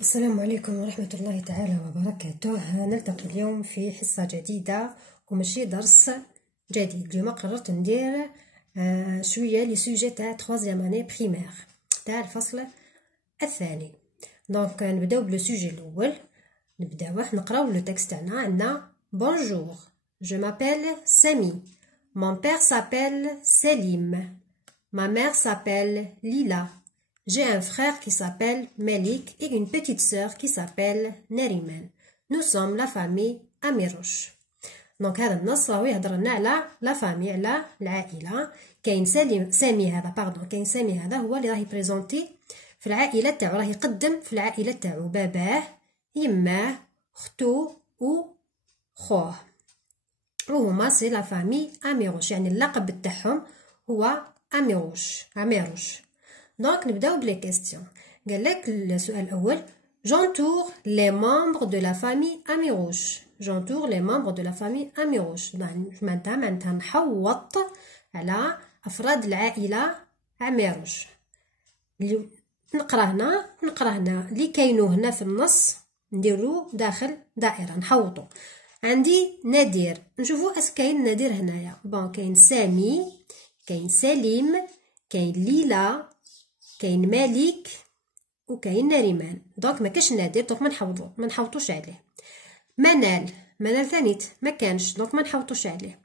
السلام عليكم ورحمة الله تعالى وبركاته. نلتقي اليوم في حصة جديدة ومشي درس جديد. اليوم قررت ندير شوية لي سوجي تاع 3 اني بريمير تاع الفصل الثاني. دونك نبداو بلو سوجي الاول، نبداوه نقراو لو تكست تاعنا. عندنا بونجور، je m'appelle Samy, mon père s'appelle Selim, ma mère s'appelle Lila. J'ai un frère qui s'appelle Melik et une petite sœur qui s'appelle Neriman. Nous sommes la famille Amirouche. دونك هذا النص راهو يهضر لنا على لا فامي، على العائله. كاين سامي هذا كاين سامي هذا هو اللي راه يبريزونتي في العائله تاعو، راه يقدم في العائله تاعو باباه يماه اختو و خوه، وهما سي لا فامي اميروش، يعني اللقب تاعهم هو اميروش. دونك نبداو بلي كيستيون. قال لك السؤال الاول: j'entoure les membres de la famille Amirouche. j'entoure les membres de la famille Amirouche. معناتها نحوط على افراد العائله عميروش. نقرا هنا اللي كاينو هنا في النص نديرو داخل دائره نحوطو. عندي نادر، نشوفو اش كاين نادر هنايا. بون كاين سامي، كاين سليم، كاين ليلى، كاين مالك وكاين نريمان. دونك ما كاش نادر، دونك ما نحوطوش عليه. منال ثانيت ما كانش، دونك ما نحوطوش عليه.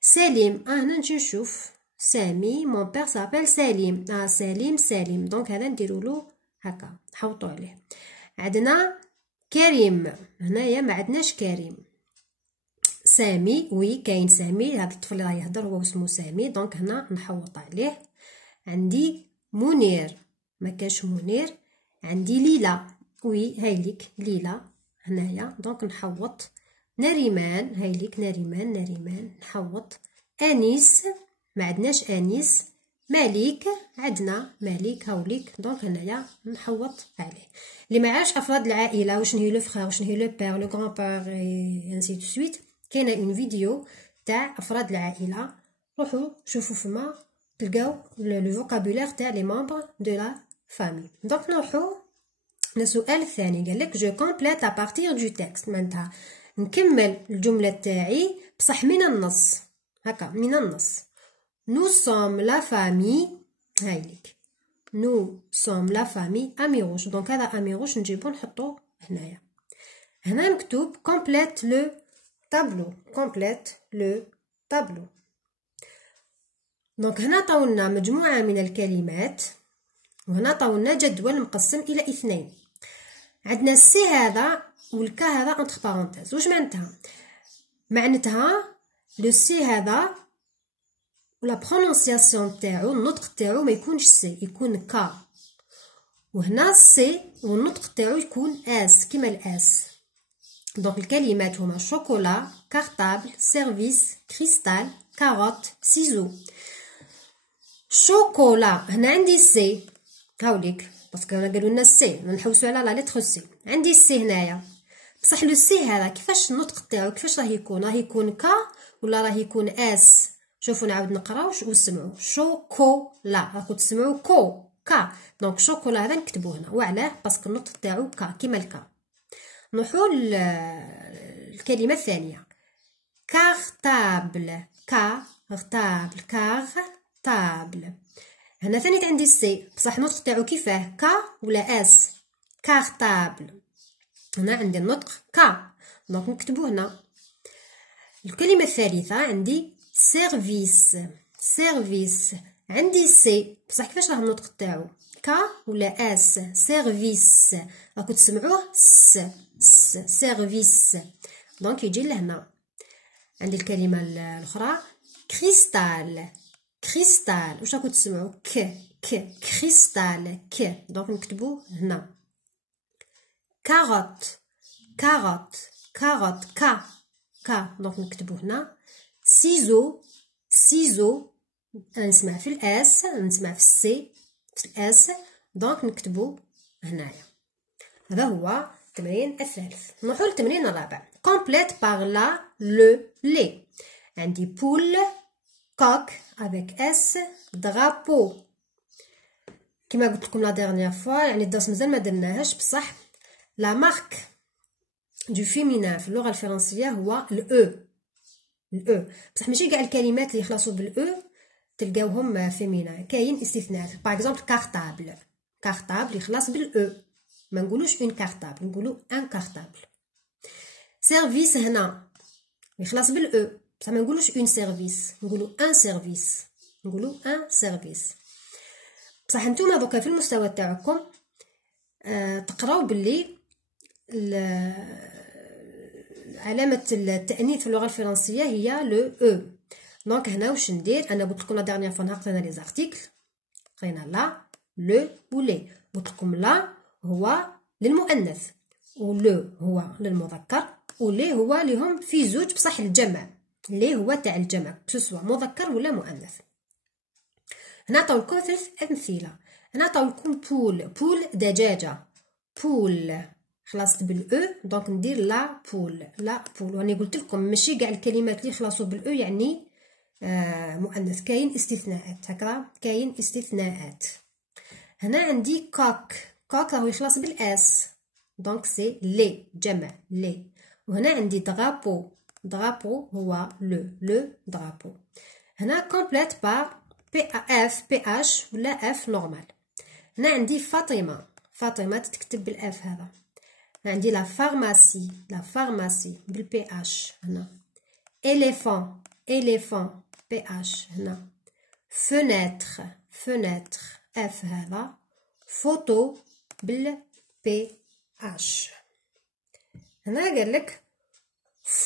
سليم هنا نجي نشوف سامي، مون بير سابيل سليم، سليم دونك هذا نديرولو هكا نحوطو عليه. عندنا كريم، هنايا ما عندناش كريم. سامي، وي كاين سامي، هذا الطفل اللي راه يهضر هو اسمه سامي، دونك هنا نحوط عليه. عندي منير، ما كاش منير. عندي ليلى، وي هايليك ليلى هنايا، دونك نحوط. نريمان، هايليك نريمان نحوط. انيس، ما عندناش انيس. مالك، عندنا مالك هاوليك، دونك هنايا نحوط عليه. اللي ما عارفش افراد العائله وشنو هي لو فخار وشنو هي لو بير لو غران بير اي انسي دو سويت، كاينه اون فيديو تاع افراد العائله، روحوا شوفوا فما تلقاو لو فوكابولير تاع لي ممبر دو لا فامي. دونك نروحوا للسؤال الثاني. قال لك جو كومبليت ا بارتير دو تكست، معناتها نكمل الجمله تاعي بصح من النص، هكا من النص. nous sommes la famille، هايليك nous sommes la famille Amirouche. دونك هذا أميروش نجيبو نحطو هنايا. هنا مكتوب complète le tableau. دونك هنا طاولنا مجموعة من الكلمات، وهنا طاولنا جدول مقسم إلى 2. عندنا السي هذا والكا هذا entre parenthèses. واش معناتها لو سي هذا ولا برونونسياسيون تاعو، النطق تاعو ما يكونش سي، يكون كا. وهنا سي والنطق تاعو يكون اس كيما الاس. دونك الكلمات هما شوكولا، كارطابل، سيرفيس، كريستال، كاروت، سيزو. شوكولا هنا عندي سي، هاوليك باسكو قالوا لنا السي نحوسو على لا لتر سي. عندي السي هنايا، بصح لو سي هذا كيفاش النطق تاعو كيفاش راه يكون كا ولا راه يكون اس؟ شوفوا نعاود نقراو وسمعوا. شوكولا راكم تسمعوا كو كا، دونك شوكولا هذا نكتبوه هنا. وعلاه؟ باسكو النطق تاعو كا كيما الكا. نروحوا الكلمه الثانيه. كارطابل، كارطابل. هنا ثاني عندي السي، بصح النطق تاعو كيفاه؟ كا ولا اس؟ كارطابل. هنا عندي النطق كا، دونك نكتبوه هنا. الكلمه الثالثه عندي سيرفيس، عندي سي، بصح كيفاش راه النطق تاعو؟ كا ولا اس؟ سيرفيس، راكم تسمعوه سيرفيس، دونك يجي لهنا. عندي الكلمه الاخرى كريستال، واش راكم تسمعوا؟ كريستال، دونك نكتبوه هنا. كاروت، كا، دونك نكتبوه هنا. سيزو نسمع في الاس، نسمع في السي في الاس، دونك نكتبو هنايا. هذا هو التمرين الثالث. نروحو للتمرين الرابع. كومبليت باغ لا لو لي. عندي بول، كوك افيك اس، درابو. كما قلت لكم لا ديرنيير فوا، يعني الدرس مازال ما درناهش، بصح لا مارك دو فيمينان في اللغة الفرنسية هو الأو. الأو بصح ماشي كاع الكلمات اللي يخلصوا بالأو تلقاوهم فيمينان، كاين استثناءات. باغ اكزومبل كارطابل، كارطابل يخلص بالأو، ما نقولوش اون كارطابل، نقولو ان كارطابل. سيرفيس هنا يخلص بالأو بصح ما نقولوش اون سيرفيس، نقولو ان سيرفيس، نقولو ان سيرفيس. بصح نتوما دوكا في المستوى تاعكم تقراو باللي علامة التأنيث في اللغة الفرنسية هي لو او. دونك هنا واش ندير؟ انا قلت لكم لا ديرنيير فوا قرينا لي زارتيكل، قرينا لا لو و لي. قلت لكم لا هو للمؤنث و لو هو للمذكر و لي هو ليهم في زوج بصح الجمع، لي هو تاع الجمع سواء مذكر ولا مؤنث. هنا عطاو لكم 3 امثله. هنا عطاو لكم بول، بول دجاجه، بول خلصت بالاو دونك ندير لا بول، لا بول. واني قلت لكم ماشي كاع الكلمات اللي خلاصوا بالاو يعني مؤنث، كاين استثناءات هكا، كاين استثناءات. هنا عندي كوك، كوك راهو يخلص بالاس دونك سي لي جمع لي. وهنا عندي درابو، درابو هو لو درابو. هنا كومبليت بار بي اف بي اش ولا اف نورمال. هنا عندي فاطمه، فاطمه تتكتب بالاف هذا. عندي لا فارماسي، لا فارماسي بالبي اش هنا. إليفون، إليفون بي اش هنا. فناتر، فناتر اف هذا. فوتو بالبي اش. هنا قالك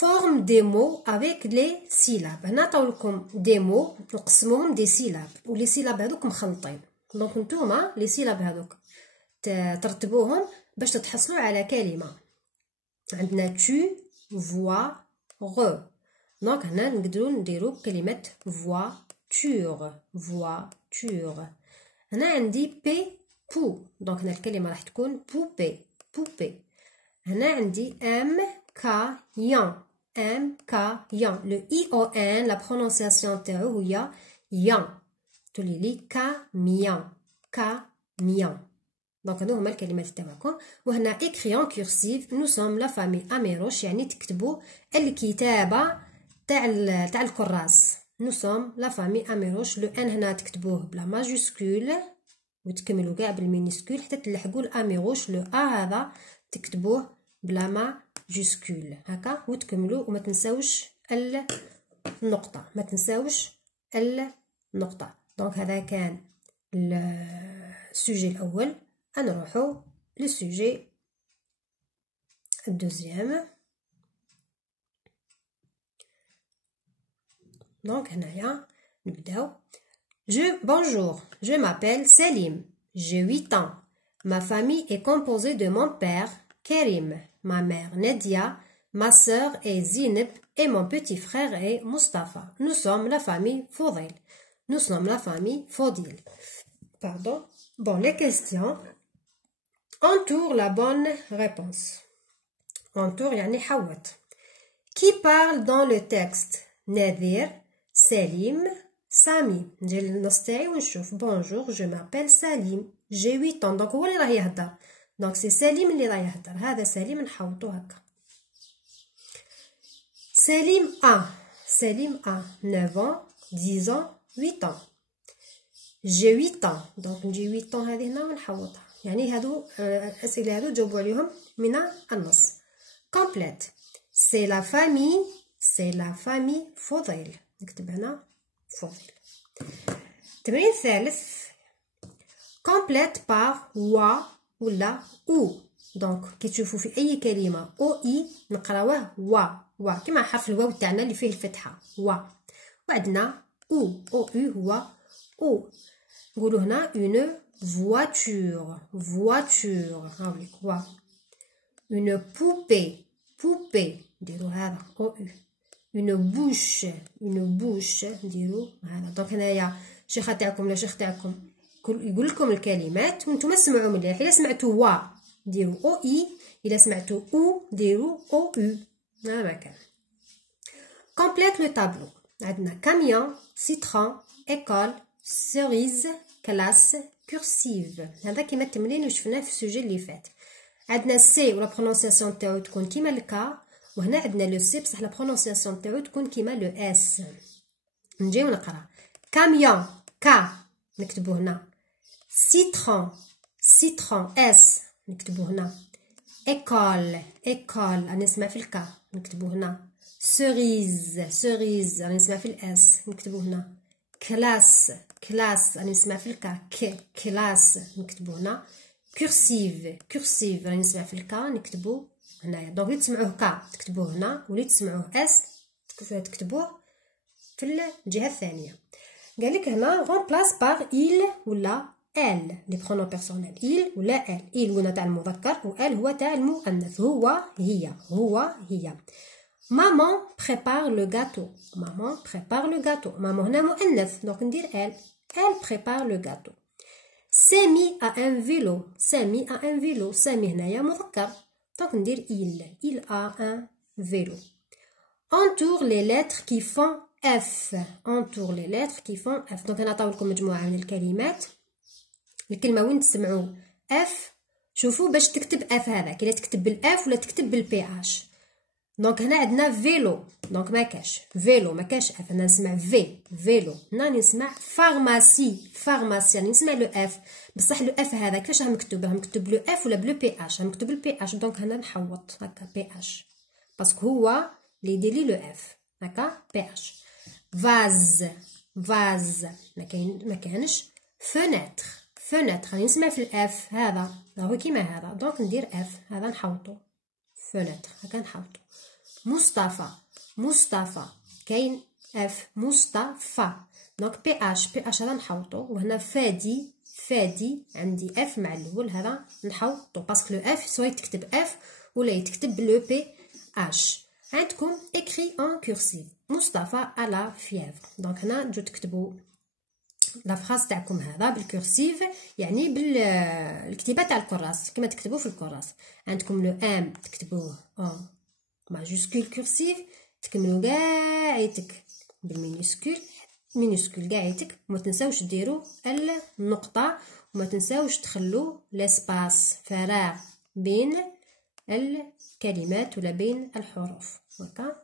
forme des mots avec les syllabes. هنا عطاولكم دي مو نقسموهم دي سيلاب، ولي سيلاب هذوك مخلطين، دونك نتوما لي سيلاب هذوك ترتبوهم باش تتحصلوا على كلمه. عندنا tu vois re، دونك هنا نقدروا نديروا كلمه voiture، voiture. هنا عندي بي بو، دونك هنا الكلمه راح تكون بوبي، بوبي. هنا عندي ام كايان، ام كايان. لو اي او ان لا برونونسياسيون تاعو هي يان، تولي لي كاميان، كاميان. دونك هادو هما الكلمات تاعكم. وهنا اكري ان كورسيف نو سوم لا فامي اميروش، يعني تكتبوا الكتابه تاع الكراس. نو سوم لا فامي اميروش. لو ان هنا تكتبوه بلا ماجيسكول وتكملوا كاع بالمينيسكول حتى تلحقوا الاميروش. لو ا هذا تكتبوه بلا ماجيسكول هكا وتكملوا، وما تنساوش النقطه، ما تنساوش النقطه. دونك هذا كان السوجي الاول. نروحو للسوجي الدوزيام. دونك هنايا نبداو. Bonjour, je m'appelle Salim, j'ai 8 ans. Ma famille est composée de mon père, Karim, ma mère Nadia, ma sœur est Zineb et mon petit frère est Mustafa. Nous sommes la famille Fodil. Nous sommes la famille Fodil. Pardon. Bon, les questions. Entoure la bonne réponse. Entoure يعني حوط. Qui parle dans le texte? Nadir, Salim, Sami. ندير النص تاعي ونشوف. Bonjour, je m'appelle Salim. J'ai 8 ans. Donc هو اللي راه يهدر. Donc c'est Salim اللي راه يهدر. هذا سليم نحوطو هكا. Salim a. Salim a 9 ans, 10 ans, 8 ans. J'ai 8 ans. Donc نجي 8 ans هذه هنا ونحوطها. يعني هادو الأسئلة هادو جاوبوا عليهم من النص. Complète. C'est la famille فضيل. نكتب هنا فضيل. التمرين الثالث. Complète par wa ولا او. دونك كي تشوفوا في أي كلمة او اي نقراوه wa كما حرف الواو تاعنا اللي فيه الفتحة wa. وعندنا او هو او. نقولوا هنا une voiture. Ah oui, quoi. Une poupée. نديرو هذا او une bouche نديرو هذا. دونك هنايا الشيخه تاعكم ولا الشيخ تاعكم يقول لكم الكلمات وانتم سمعوا مليح. الا سمعتوا وا ديروا او اي، الا سمعتوا او ديروا او هذا ما كان. كومبليت لو تابلو. عندنا كاميون، سيترون، ايكول، سيريز، كلاس، كورسيف. هذا كيما التمرين اللي شفناه في السوجي اللي فات. عندنا سي ولا برونونسياسيون تاعو تكون كيما الكا، وهنا عندنا لو سي بصح لا برونونسياسيون تاعو تكون كيما لو اس. نجيو نقرا كاميون كا نكتبو هنا، سيترون سيترون اس نكتبو هنا، école école راني نسمع في الكا نكتبو هنا، cerise cerise راني نسمع في الاس نكتبو هنا، كلاس كلاس راني نسمع في الكا كلاس نكتبو هنا، cursive cursive راني نسمع في الكا نكتبو هنايا. دونك اللي تسمعوه كا تكتبوه هنا، واللي تسمعوه اس تكتبوه في الجهه الثانيه. قالك هنا remplace par il ولا elle لي برونون بيرسونيل، il ولا elle. il هو تاع المذكر و elle هو تاع المؤنث، هو هي هو هي. maman prépare le gâteau maman prépare le gâteau. maman هنا مؤنث دونك ندير elle prépare le gâteau. Samy a un vélo Samy a un vélo. سامي هنايا مذكر دونك ندير il a un vélo. entoure les lettres qui font F entoure les lettres qui font F. دونك انا طاولكم مجموعه من الكلمات. الكلمه وين تسمعوا اف شوفوا باش تكتب اف هذاك، الا تكتب بالاف ولا تكتب بالبي اش. دونك هنا عندنا فيلو دونك ما كاش فيلو ما كاش اف، انا نسمع في فيلو. هنا نسمع فارماسي فارماسي يعني نسمع لو اف، بصح لو اف هذاك كيفاش راه مكتوب؟ راه مكتوب لو اف ولا بلو بي اش؟ راه مكتوب بالبي اش. دونك هنا نحوط هكا بي اش باسكو هو اللي يدير لي لو اف هكا بي اش. فاز فاز ما كانش. فونيتر فونيتر راني نسمع في الاف هذا راهو كيما هذا دونك ندير اف هذا نحوطو فونيتر هكا نحوطو. مصطفى مصطفى كاين اف مصطفى دونك بي اش هذا نحوطو. وهنا فادي فادي عندي اف مع الاول هذا نحوطو باسكو لو اف سوا يتكتب اف ولا يتكتب لو بي اش. عندكم écrit en cursive مصطفى على فيèvre. دونك هنا نجو تكتبوا لا فراس تاعكم هذا بالكورسيف يعني بالكتيبه تاع الكراس كما تكتبوا في الكراس. عندكم لو ام تكتبوه ان ماجوسكول كورسيف، تكملوا قاعيتك بالمينيسكول مينيسكول قاعيتك. وما تنساوش ديروا النقطه وما تنساوش تخلوا لاسباس فراغ بين الكلمات ولا بين الحروف هكا.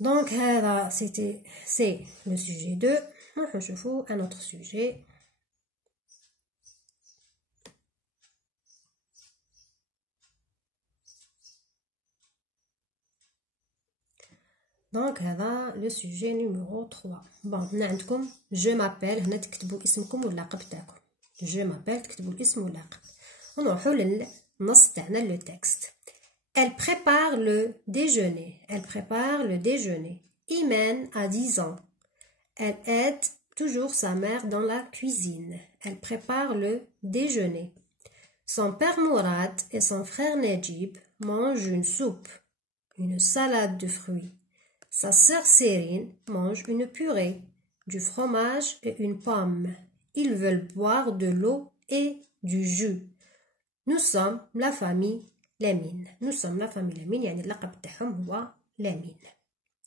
دونك هذا سي لو سوجي 2. نروحو نشوفو ان اوتر سوجي. دونك هذا لو سوجي نيميرو 3. بون هنا عندكم جو مابيل، هنا تكتبوا اسمكم واللقب تاعكم. جو مابيل تكتبوا الاسم واللقب. ونروحو للنص تاعنا لو تكست. Elle prépare le déjeuner. Elle prépare le déjeuner. Imen a 10 ans. Elle aide toujours sa mère dans la cuisine. Elle prépare le déjeuner. Son père Mourad et son frère Najib mangent une soupe, une salade de fruits. Sa sœur Sérine mange une purée, du fromage et une pomme. Ils veulent boire de l'eau et du jus. Nous sommes la famille Lamine. Nous sommes la famille Lamine يعني اللقب تاعهم هو لامين.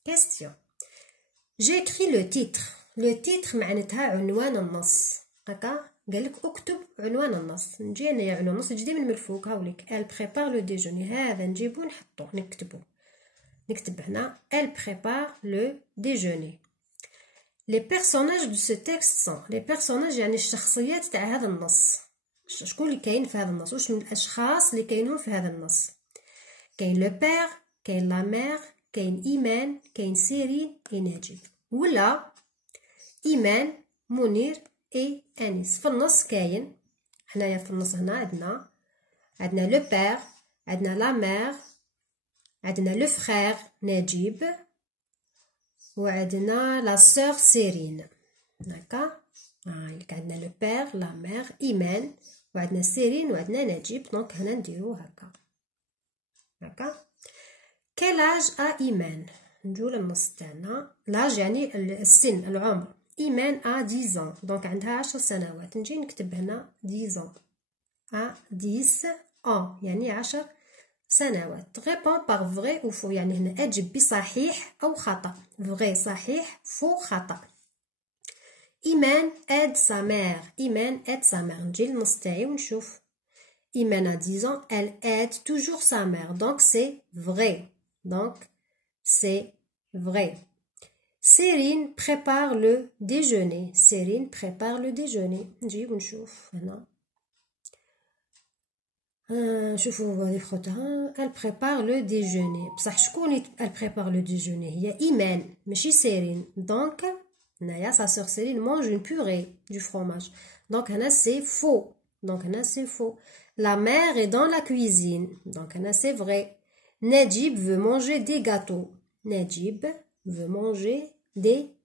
Question. J'ai écrit le titre. لو تيتر معناتها عنوان النص هكا. قالك اكتب عنوان النص. نجي انايا عنوان النص جدي من الملفوق هاوليك elle prépare le déjeuner هذا نجيبو نحطو نكتب هنا elle prépare le déjeuner. les personnages de ce texte sont les personnages يعني الشخصيات تاع هذا النص. شكون اللي كاين في هذا النص؟ واش من الاشخاص اللي كاينون في هذا النص؟ كاين لو بير كاين لا مير كاين ايمان كاين سيرين اي نجيب ولا إيمان منير اي انيس. في النص كاين حنايا في النص هنا عندنا لو بير عندنا لا مير عندنا لو فرير نجيب وعندنا لا سور سيرين هكا. عندنا لو بير لا مير ايمان وعندنا سيرين وعندنا نجيب. دونك هنا نديرو هكا. كلاج ا ايمان نجو للنص تاعنا. لاج يعني السن العمر. إيمان a 10 ans دونك عندها 10 سنوات. نجي نكتب هنا 10 ans a 10 ans يعني 10 سنوات. répond par vrai ou faux يعني هنا أجب بصحيح أو خطأ. vrai صحيح faux خطأ. إيمان aide sa mère. إيمان aide sa mère. نجي للنص تاعي ونشوف Imen a 10 ans, elle aide toujours sa mère. Donc, c'est vrai. Donc, c'est vrai. Sérine prépare le déjeuner. Sérine prépare le déjeuner. نجيب ونشوف هنا. شوفوا هذه خوتها. Elle prépare le déjeuner. بصح شكون elle prépare le déjeuner؟ هي إيمان ماشي سيرين. Donc, Naya, sa sœur Céline, mange une purée du fromage. Donc, هنا c'est faux. Donc, هنا c'est faux. La mère est dans la cuisine. Donc, هنا c'est vrai. Najib veut manger des gâteaux. Najib veut manger des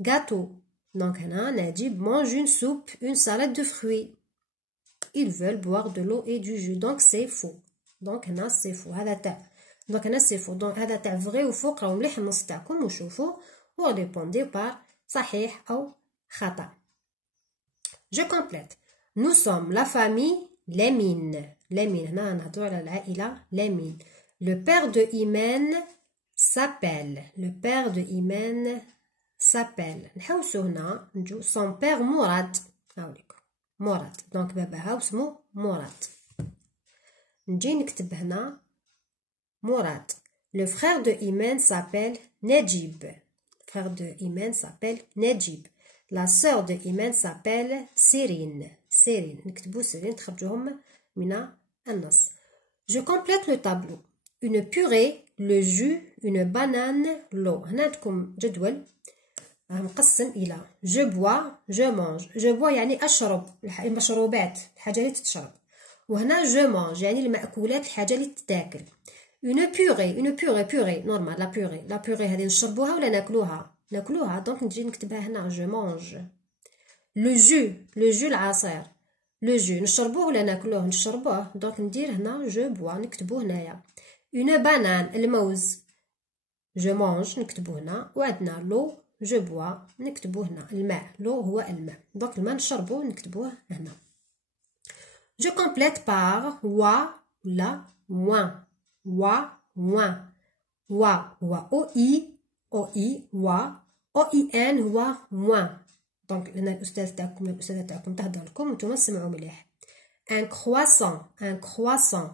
gâteaux. Donc, هنا Najib mange une soupe, une salade de fruits. Ils veulent boire de l'eau et du jus. Donc, c'est faux. Donc, هنا c'est faux. هذا تاع. Donc, هنا c'est faux. Donc, هذا تاع vrai ou faux. قراو مليح النص تاعكم وشوفوا وريبونديو par صحيح أو خطأ. Je complète. Nous sommes la famille Lemine. Lemine, هنا نهضروا على العائلة Lemine. Le père de Imen s'appelle. Le père de Imen s'appelle. نحوسو هنا نجو son père مراد. هاوليكم مراد. دونك باباها واسمو مراد. نجي نكتب هنا مراد. Le frère de Imen s'appelle Najib. Le frère de Imen s'appelle Najib. La sœur de Imen s'appelle Cérine. Cérine. نكتبو Cérine تخرجوهم من النص. Je complète le tableau. Une purée, le jus, une banane, l'eau. هنا عندكم جدول مقسم إلى je bois, je mange. Je bois يعني أشرب المشروبات الحاجة اللي تتشرب. وهنا je mange يعني المأكولات الحاجة اللي تتاكل. Une purée, normal, la purée هذه نشربوها ولا ناكلوها؟ ناكلوها. دونك نجي نكتبها هنا je mange. Le jus العصير. Le jus نشربوه ولا ناكلوه؟ نشربوه. دونك ندير هنا je bois نكتبوه هنايا. Une banane الموز. je mange نكتبوه هنا. وعندنا l'eau je bois نكتبوه هنا. الماء l'eau هو الماء. دونك الماء نشربوه نكتبوه هنا. Je complète par wa ولا moins. wa هو OI wa OIN هو moins. دونك هنا الأستاذ تاعكم الأستاذة تاعكم تهضر لكم وانتوما تسمعوا مليح. un croissant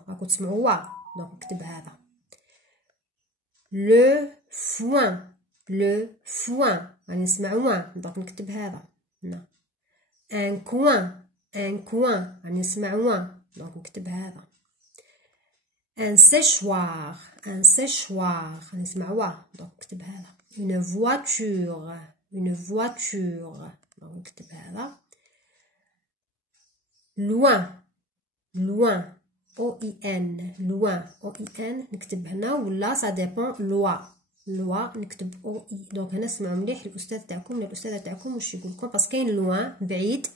راكم تسمعوا وا. دونك نكتب هذا. le foin راني نسمع وان. دونك نكتب هذا هنا. un coin راني نسمع وان. دونك نكتب هذا. un séchoir نسمع وا. دونك نكتب هذا. une voiture دونك نكتب هذا. loin OIN نكتب هنا ولا ça dépend loi نكتب OI. دونك هنا اسمعوا مليح الأستاذ تاعكم ولا الأستاذة تاعكم واش يقول لكم باسكو كاين loin بعيد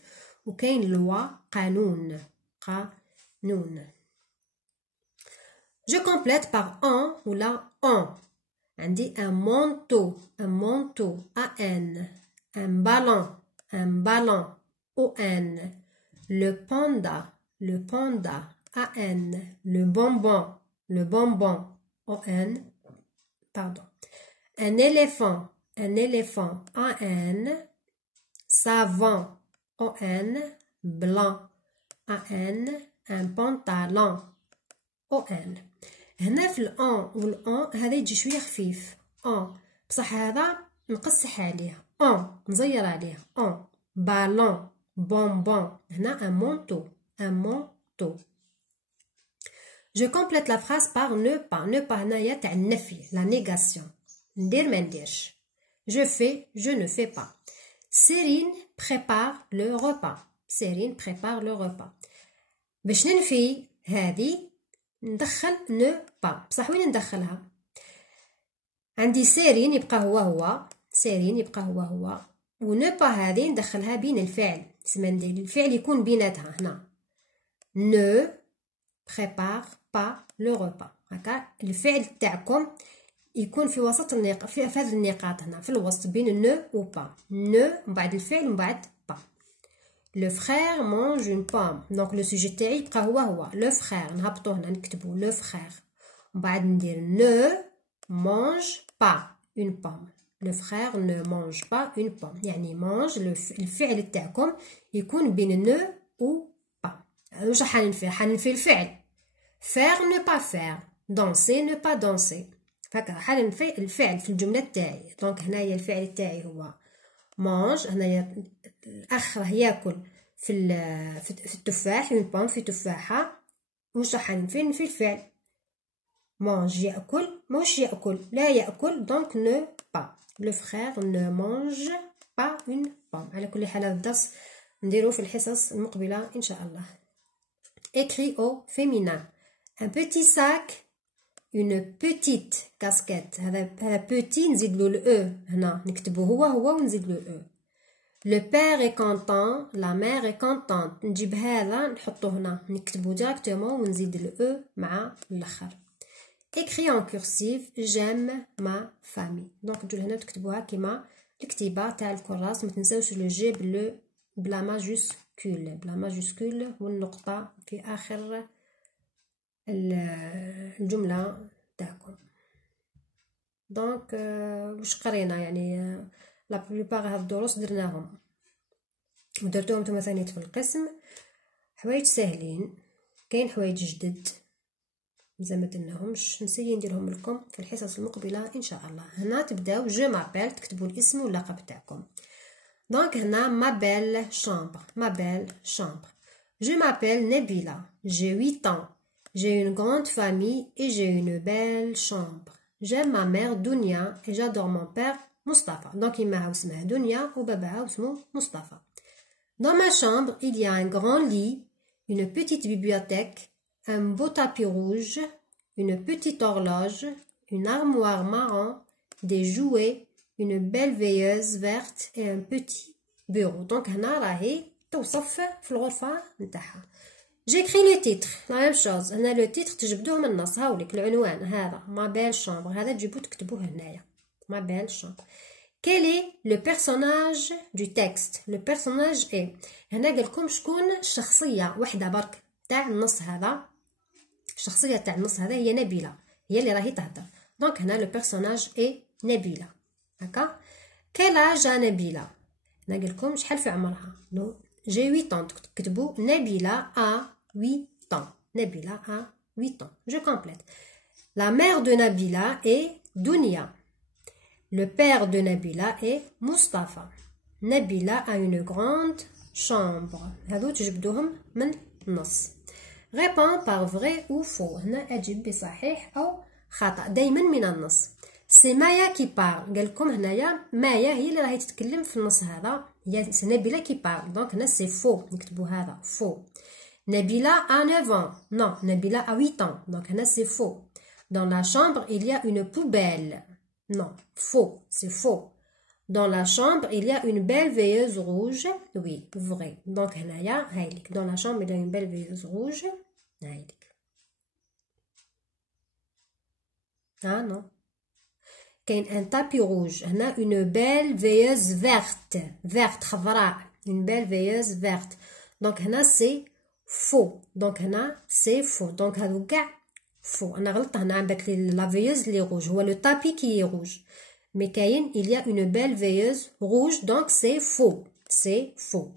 وكاين لوا قانون. Je complète par un ou la en. عندي un manteau AN. un ballon ON. le panda AN. le bonbon ON. Pardon. un éléphant AN. savant ON. blanc AN. un pantalon ON. هنا في الان والان هذا يجي شويه خفيف ان بصح هذا نقصح عليه ان نزير عليه ان بالون بونبون. هنا un manteau. Je complète la phrase par ne pas هنايا تاع النفي la négation. ندير ما نديرش. je fais je ne fais pas. Cérine prépare le repas. باش ننفي هذه ندخل نو با بصح وين ندخلها؟ عندي سيرين يبقى هو ونو با هذه ندخلها بين الفعل. تسمى ندير الفعل يكون بيناتها هنا. نو بريبار با لو ريبا. هكا الفعل تاعكم يكون في وسط في هذه النقاط هنا في الوسط بين نو و با. نو من بعد الفعل ومن بعد با. Le frère mange une pomme. Donc le sujet تاعي يبقى هو le frère. نهبطو هنا نكتبو le frère. ومن بعد ندير ne mange pas une pomme. Le frère ne mange pas une pomme. يعني mange الفعل تاعكم يكون بين ne و pas. واش حننفي الفعل. faire ne pas faire، danser ne pas danser. هكا حننفي الفعل في الجملة تاعي. دونك هنايا الفعل تاعي هو mange، هنايا الأخ راه ياكل في التفاح، اون بوم في تفاحة. واش راح ننفي الفعل. mange يأكل، موش يأكل، لا يأكل، دونك ne pas. le frère ne mange pas une pomme. على كل حال هذا الدرس نديروه في الحصص المقبلة إن شاء الله. écrit au féminin. un petit sac، une petite casquette. هذا petit نزيد له ال هنا نكتبه هو ونزيد له ال. le père est content، la mère est contente. نجيب هذا نحطه هنا نكتبه ديريكتومون ونزيد ال مع الاخر. écrit en cursive j'aime ma famille. دونك تجوا هنا تكتبوها كيما الكتيبه تاع الكراس. ما تنساوش لو جي بلا ماجيسكول والنقطه في اخر الجمله تاعكم. دونك واش قرينا يعني لا بلوبار هاد الدروس درناهم ودرتوهم نتوما ثاني في القسم. حوايج ساهلين، كاين حوايج جدد مازال ما درناهمش، نسيي نديرهم لكم في الحصص المقبله ان شاء الله. هنا تبداو جو مابيل، تكتبوا الاسم واللقب تاعكم. دونك هنا ما بيل شامبر. je m'appelle Nabila, j'ai 8 ans, j'ai une grande famille et j'ai une belle chambre. j'aime ma mère Dunia et j'adore mon père Mustafa. Donc يماها اسمها دنيا وباباها اسمه مصطفى. dans ma chambre il y a un grand lit, une petite bibliothèque, un beau tapis rouge, une petite horloge, une armoire marron, des jouets, une belle veilleuse verte et un petit bureau. Donc هنا راهي توصف في الغرفة نتاعها. j'écris le titre la même chose. هنا لو تيتر تجبدوه من النص. هاوليك العنوان هذا ما بيل شامبر، هذا تجيبوه تكتبوه هنايا ما بيل شامبر. quel est le personnage du texte. le personnage est، هنا قالكم شكون الشخصية وحدة برك تاع النص هذا. الشخصية تاع النص هذا هي نبيلة، هي اللي راهي تهدر. دونك هنا لو بيرسوناج اي نبيلة. هكا quel âge a نبيلة. هنا قالكم شحال في عمرها. نو j'ai 8 ans، تكتبوا نبيلة a 8 ans. نبيلة a 8 ans. je complète. la mère de Nabila est Dunia. le père de Nabila est Mustafa. Nabila a une grande chambre. هذو تجبدوهم من النص. réponds par vrai ou faux. هنا أجيب بصحيح أو خطأ دايما من النص. سي مايا كي بارل. قالكم هنايا مايا هي اللي راهي تتكلم في النص هذا، هي نبيلة كي بارل. دونك هنا سي فو، نكتبو هذا فو. نبيلة a 9 ans. non نبيلة a 8 ans. دونك هنا سي فو. dans la chambre il y a une poubelle. non faux, c'est faux. dans la chambre il y a une belle veilleuse rouge. oui vrai. donc هنايا هايلك dans la chambre il y a une belle veilleuse rouge. هايلك. non كاين ان تابي روج. هنا une belle veilleuse verte خضراء. une belle veilleuse verte. دونك هنا سي فو. دونك هنا سي فو. دونك هادو كاع فو. انا غلطت هنا عندك لا veilleuse لي روج، هو لو تابي كي روج. مي كاين il y a une belle veilleuse rouge. دونك سي فو. سي فو.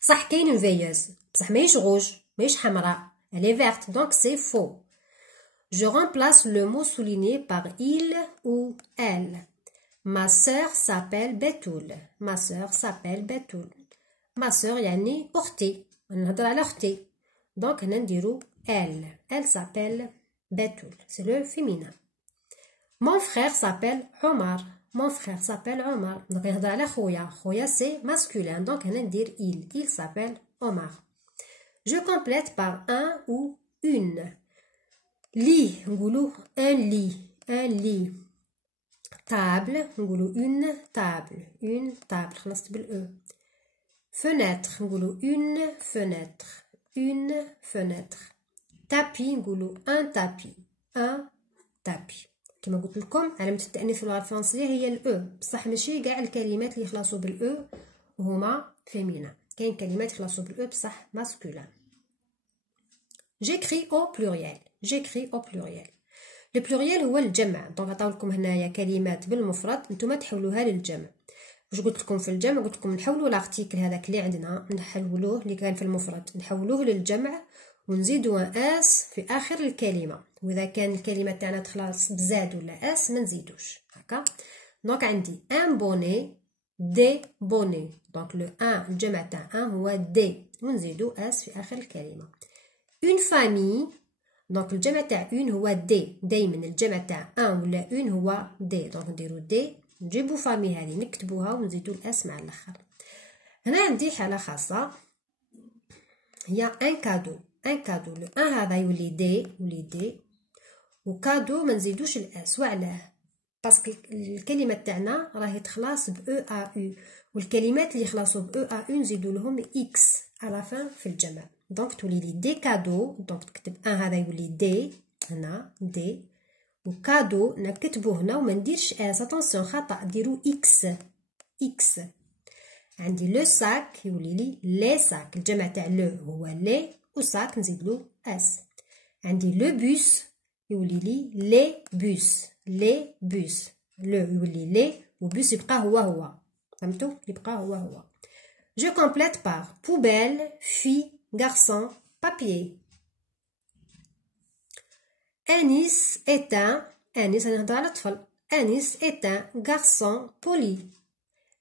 صح كاين une veilleuse بصح ماهيش روج ماهيش حمراء، elle est verte. دونك سي فو. je remplace le mot souligné par il ou elle. ma sœur s'appelle Betoul. ma sœur s'appelle Betoul. ma sœur يعني أختي، نهضر على أختي. donc هنا نديرو elle s'appelle Betoul. c'est le féminin. mon frère s'appelle Omar. mon frère s'appelle Omar. donc نهضر على خويا c'est masculin. donc هنا ندير il s'appelle Omar. je complète par un ou une. lit نقولو un lit. table نقولو une table خلصت بالأو. fenêtre نقولو une fenêtre. tapis نقولو un tapis. كما قلت لكم علامة التأنيث في اللغة الفرنسية هي الأو، بصح ماشي كاع الكلمات اللي يخلصوا بالأو هما فيمينا، كاين كلمات يخلصوا بالأو بصح ماسكولين. j'écris au pluriel. لو بلوريال هو الجمع. دونك عطاو لكم هنايا كلمات بالمفرد نتوما تحولوها للجمع. واش قلت لكم في الجمع؟ قلت لكم نحولوا لارتيكل هذاك اللي عندنا، نحولوه اللي كان في المفرد نحولوه للجمع ونزيدوا اس في اخر الكلمه، واذا كان الكلمه تاعنا تخلص بزاد ولا اس ما نزيدوش هكا. دونك عندي ان بوني دي بوني، دونك لو ان الجمع تاع ان هو دي ونزيدوا اس في اخر الكلمه. اون فامي، دونك الجمع تاع اون هو دي، دايما الجمع تاع ان ولا اون هو دي، دونك نديرو دي نجيبو فامي هذه نكتبوها ونزيدو الاس مع الاخر. هنا عندي حاله خاصه هي ان كادو، ان كادو لو ان هذا يولي دي وكادو ما نزيدوش الاس. وعلاه؟ باسكو الكلمه تاعنا راهي تخلص ب او ا او، والكلمات اللي يخلصوا ب او ا او نزيدو لهم اكس على فان في الجمع، دونك تولي لي دي كادو. دونك تكتب ان هذا يولي دي هنا دي، وكادو نكتبو هنا وما نديرش اس. اتونسيون خطا، ديرو اكس اكس. عندي لو ساك يولي لي لي ساك، الجمع تاع لو هو لي وساك نزيدلو اس. عندي لو بوس يولي لي لي بوس، لي بوس، لو يولي لي وبوس يبقى هو فهمتوا؟ يبقى هو. جو كومبليت بار poubelle في garçon papier. Anis est Anis أنا نهضر على طفل. Anis est un garçon poli.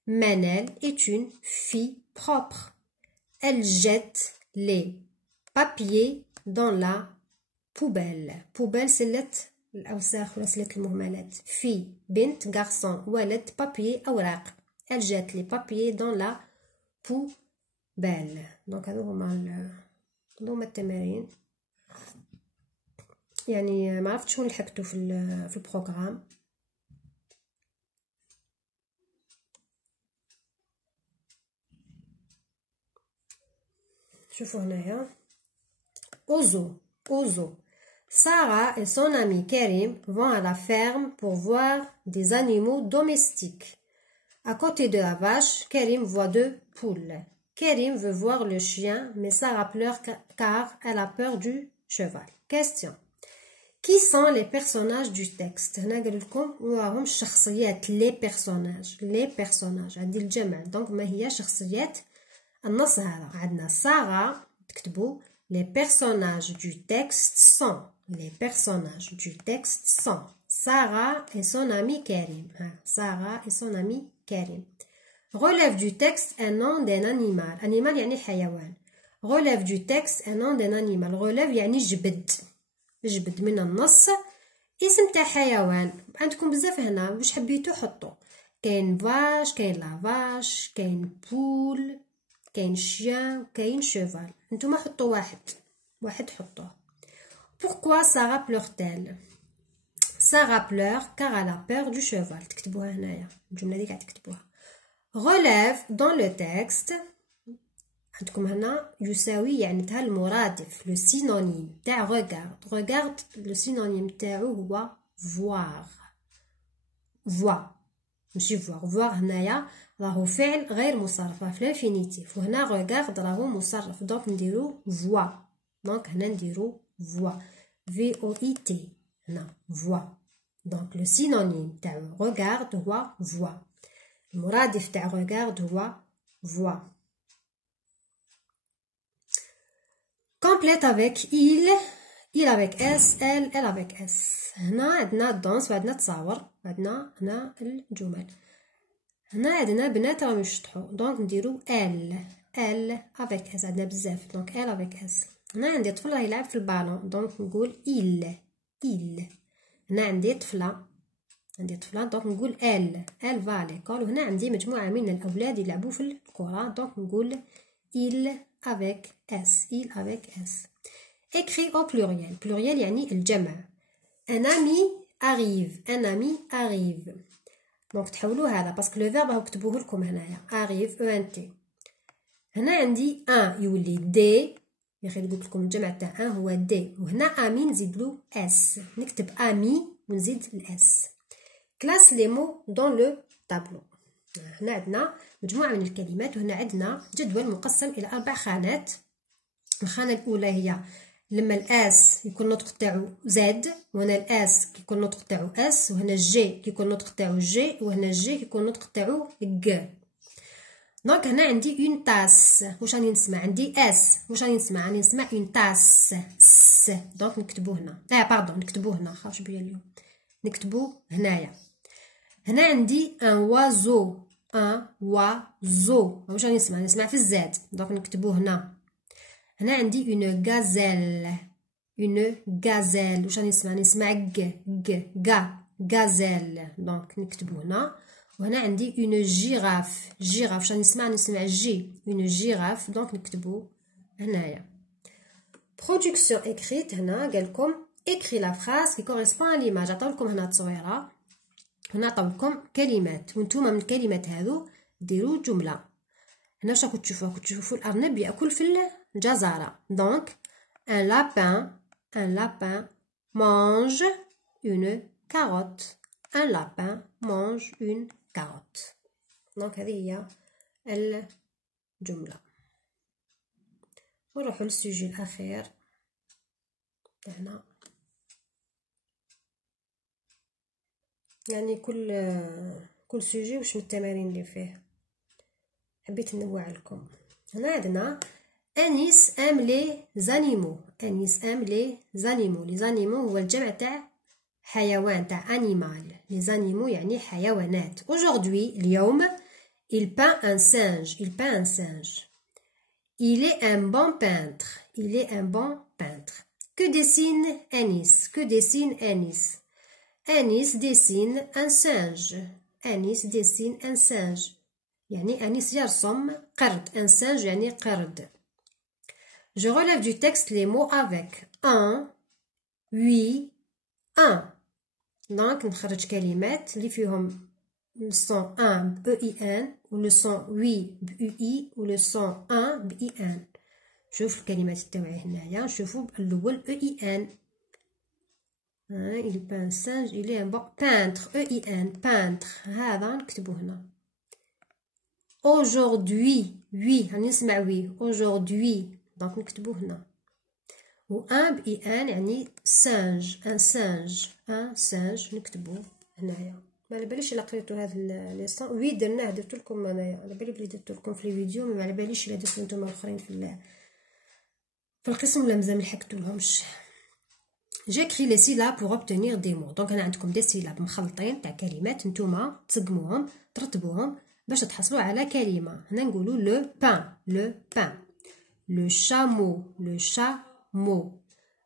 Manel est une fille propre. Elle jette les papiers dans la poubelle. Poubelle سلة الأوساخ ولا سلة المهملات. fille بنت، garçon ولد، papier أوراق. Elle jette les papiers dans la poubelle. دونك هذو هما التمارين. يعني ما عرفتش شكون لحقتو في البروغرام. شوفوا هنايا Ozo. Sarah et son ami Karim vont à la ferme pour voir des animaux domestiques. À côté de la vache, Karim voit 2 poules. Karim veut voir le chien, mais Sarah pleure car elle a peur du cheval. Question. Qui sont les personnages du texte؟ هنا قال لكم وراهم الشخصيات لي بيرسوناج عندي الجمع، دونك ما هي شخصيات النص هذا؟ عندنا سارة، تكتبوا les personnages du texte sont Sarah et son ami Karim. Sarah et son ami Karim. Relève du texte un nom d'un animal. Animal يعني حيوان. Relève du texte un nom d'un animal. Relève يعني جبد من النص اسم تاع حيوان. عندكم بزاف هنا واش حبيتو حطوا، كاين فاش، كاين لافاش، كاين بول، كاين شيان، كاين شيفال. نتوما حطوا واحد حطوه. Pourquoi Sarah pleure-t-elle؟ Sarah pleure car elle a peur du cheval. تكتبوها هنايا الجمله دي قاعد تكتبوها. Relève dans le texte عندكم هنا يساوي يعني تاع المرادف، لو سينونيم تاع regarde لو سينونيم تاعو هو voir ماشي voir هنايا راهو فعل غير مصرف في الانفينيتيف، وهنا regarde راهو مصرف، دونك نديرو voix. دونك هنا نديرو voix VOIT هنا voix. دونك لو سينونيم تاع regarde هو voix، المرادف تاع regarde هو voix. Complète avec il avec S, elle avec S. هنا عندنا الدونس وعندنا التصاور وعندنا هنا الجمل. هنا عندنا بنات راهم يشطحوا، دونك نديرو elle avec S. عندنا بزاف، دونك elle avec S. هنا عندي طفل راه يلعب في البالون، دونك نقول il. هنا عندي طفله دونك نقول elle va à l'école. وهنا عندي مجموعه من الاولاد يلعبوا في الكره، دونك نقول il avec S. Écrit au pluriel. Pluriel يعني الجمع. Un ami arrive. دونك تحولوا هذا باسكو لو فيرب راهو كتبوه لكم هنايا arrive ENT. هنا عندي ان يولي دي، يا اخي قلت لكم الجمع تاع ان هو دي، وهنا امي نزيدلو اس، نكتب امي ونزيد الاس. كلاس لي مو دون لو طابلو. هنا عندنا مجموعة من الكلمات، وهنا عندنا جدول مقسم إلى 4 خانات. الخانة الأولى هي لما الاس يكون النطق تاعو زد، وهنا الاس كيكون النطق تاعو اس، وهنا الجي كيكون النطق تاعو جي، وهنا الجي كيكون النطق تاعو ج. دونك هنا عندي اون تاس، واش راني نسمع؟ عندي اس، واش راني نسمع؟ راني نسمع اون تاس س. دونك نكتبو هنا، باردون نكتبو هنا، خافش بيا اليوم، نكتبو هنايا. هنا عندي ان وازو، ان وازو، واش راني نسمع؟ نسمع في الزاد، دونك نكتبو هنا. هنا عندي اون غازيل، اون غازيل، واش راني نسمع؟ نسمع غازيل، دونك نكتبو هنا. وهنا عندي اون جيراف، جيراف، واش راني نسمع؟ نسمع جي، اون جيراف، دونك نكتبو هنايا. برودكسيون اكريت، هنا قالكم اكري لا فراز كي كوريسبون ا ليماج. عطاولكم هنا تصويره، هنا عطاولكم كلمات، وانتوما من الكلمات هذو ديروا جمله. هنا واش راكم تشوفوا؟ راكم تشوفوا الارنب ياكل في الجزره. دونك ان لابان mange une carotte. Un lapin mange une carotte. دونك هذه هي الجمله. ونروحوا للسوجي الاخير تاعنا. يعني كل سوجي واش من التمارين اللي فيه حبيت ننوع لكم. هنا عندنا انيس ام لي زانيمو، انيس ام لي زانيمو. لي زانيمو هو الجمع تاع حيوان، تاع انيمال. لي زانيمو يعني حيوانات. aujourd'hui اليوم il peint un singe، il peint un singe. il est un bon peintre، il est un bon peintre. que dessine Anis؟ que dessine Anis؟ Anis dessine un singe. Anis dessine un singe يعني أنيس يرسم قرد. un singe يعني قرد. je relève du texte les mots avec un, oui, un. donc نخرج كلمات اللي فيهم le son un ب EIN و le son oui ب UI و le son un ب EN. شوف الكلمات تاوعي هنايا، نشوفو الأول EIN. il peint un singe، il est un bon peintre. EIN peintre، هذا نكتبو هنا. aujourd'hui oui راني نسمع oui aujourd'hui، دونك نكتبو هنا. و ان ب ان يعني singe، un singe، un singe نكتبو هنايا. ما على باليش الا قريتو هذا ليسون. وي درناه، درت لكم انايا، على بالي بلي درت لكم في الفيديو، ما على باليش الا درتو نتوما الاخرين في القسم ولا مازال ملحقتولهمش. جيكري لي سيلاب بوغ اوبتينير دي مو. دونك انا عندكم دي سيلاب مخلطين تاع كلمات، نتوما تسقموهم ترتبوهم باش تحصلوا على كلمه. هنا نقولوا لو بان، لو بان. لو شامو، لو شامو.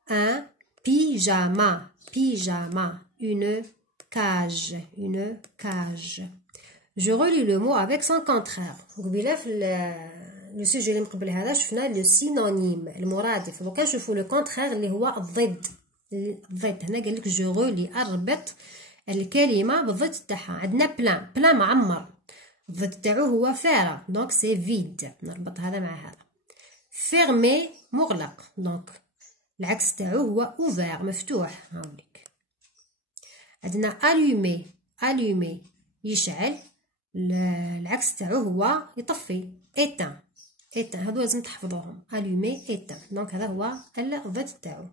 un pyjama، pyjama. une cage، une cage. je relis le mot avec son contraire. قبيله في لو سوجي اللي مقبل هذا شفنا لو سينونيم المرادف. دوكا نشوفوا لو كونترير اللي هو الضد. الضد هنا قال لك جو رولي، اربط الكلمه بالضد تاعها. عندنا بلان، بلان معمر، الضد تاعو هو فارغ، دونك سي فيد. نربط هذا مع هذا. فيرمي مغلق، دونك العكس تاعو هو اوفير مفتوح. هاوليك عندنا الومي، الومي يشعل، العكس تاعو هو يطفي. ايتان، ايتان، هادو لازم تحفظوهم. الومي ايتان، دونك هذا هو الضد تاعو.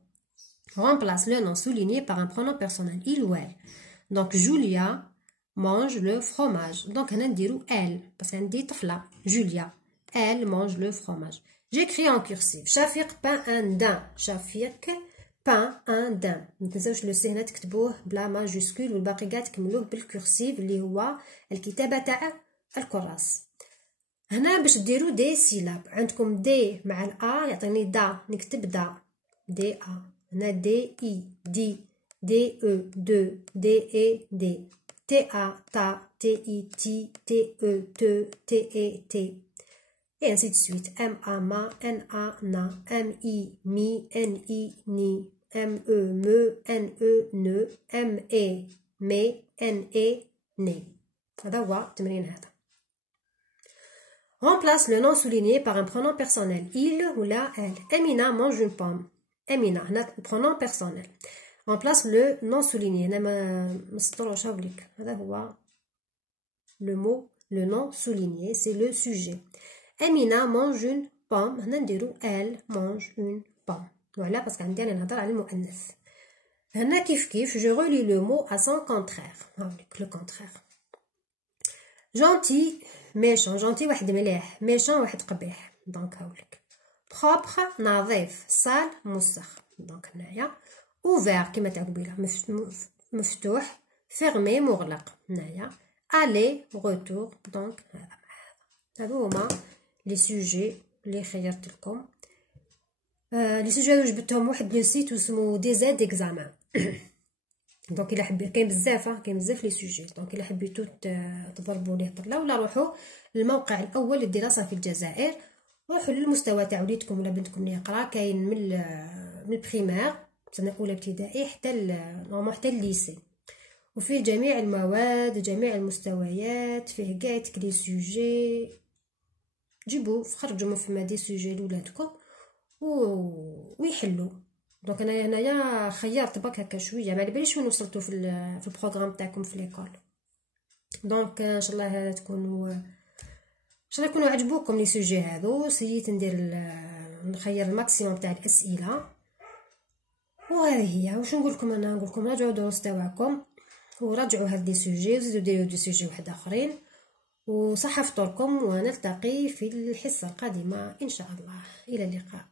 remplace le nom souligné par un pronom personnel il ou elle. donc Julia mange le fromage. donc هنا نديرو elle باسكو عندي طفله جوليا. elle mange le fromage. j'écris en cursive. شفيق peint un daim. شفيق peint un daim. متنساوش لو سي هنا تكتبوه بلا ماجيسكول، والباقي كاع تكملوه بالكورسيف اللي هو الكتابه تاع الكراس. هنا باش ديروا دي سيلاب، عندكم دي مع الأ يعطيني دا، نكتب دا، دي أ. هنا دي إي، دي، دي أو، دو، دي إي، دي، تي أ، تا، تي إي، تي، تي أو، تو، تي إي، تي، et ainsi de suite. M A ma, N A na, M I mi, N I ni, M E me, N E ne, M E me, N E ne. هذا هو التمرين هذا. remplace le nom souligné par un pronom personnel il ou la elle. Amina mange une pomme. Amina هنا pronom personnel. remplace le nom souligné. هنا ما سطروش هاوليك، هذا هو le mot, le nom souligné, c'est le sujet. Amina mange une pomme. هنا نديرو elle mange une pomme. وعلى باسكو عندي انا نهضر على المؤنث. هنا كيف كيف جو ريلي لو مو ا سون كونترير. هاوليك لو كونترير. جونتي ميشون، جونتي واحد مليح، ميشون واحد قبيح. دونك هاوليك بروبر نظيف، صال موسخ. دونك هنايا اوفير كيما تاع قبيله مفتوح، فيرمي مغلق. هنايا الي روتور. دونك هادو هما لي سوجي لي خيرت لكم. لي سوجي هادو جبتهم واحد لو سيت اسمو دي زاد اكزامان. دونك الا حبيت كاين بزاف لي سوجي. دونك الا حبيتو تضربوا ليه طله ولا روحوا للموقع الاول للدراسه في الجزائر. روحوا للمستوى تاع وليدكم ولا بنتكم اللي يقرا. كاين من البريمير سنه اولى ابتدائي حتى نورمال حتى الليسي، وفيه جميع المواد جميع المستويات. فيه كاع لي سوجي. جيبوا خرجوا من فما دي سوجي لولادكم ويحلوا. دونك انا هنايا خيرت برك هكا شويه، ما على باليش وين وصلتوا في البروغرام تاعكم في ليكول. دونك ان شاء الله تكونوا يكونوا عجبوكم لي سوجي هادو. سييت نخير الماكسيموم تاع الاسئله، وهذه هي. واش نقول لكم انا؟ نقول لكم راجعوا الدروس تاعكم وراجعوا هاد لي سوجي وزيدوا ديروا دي سوجي واحد اخرين، وصحة فطوركم، ونلتقي في الحصه القادمه ان شاء الله. الى اللقاء.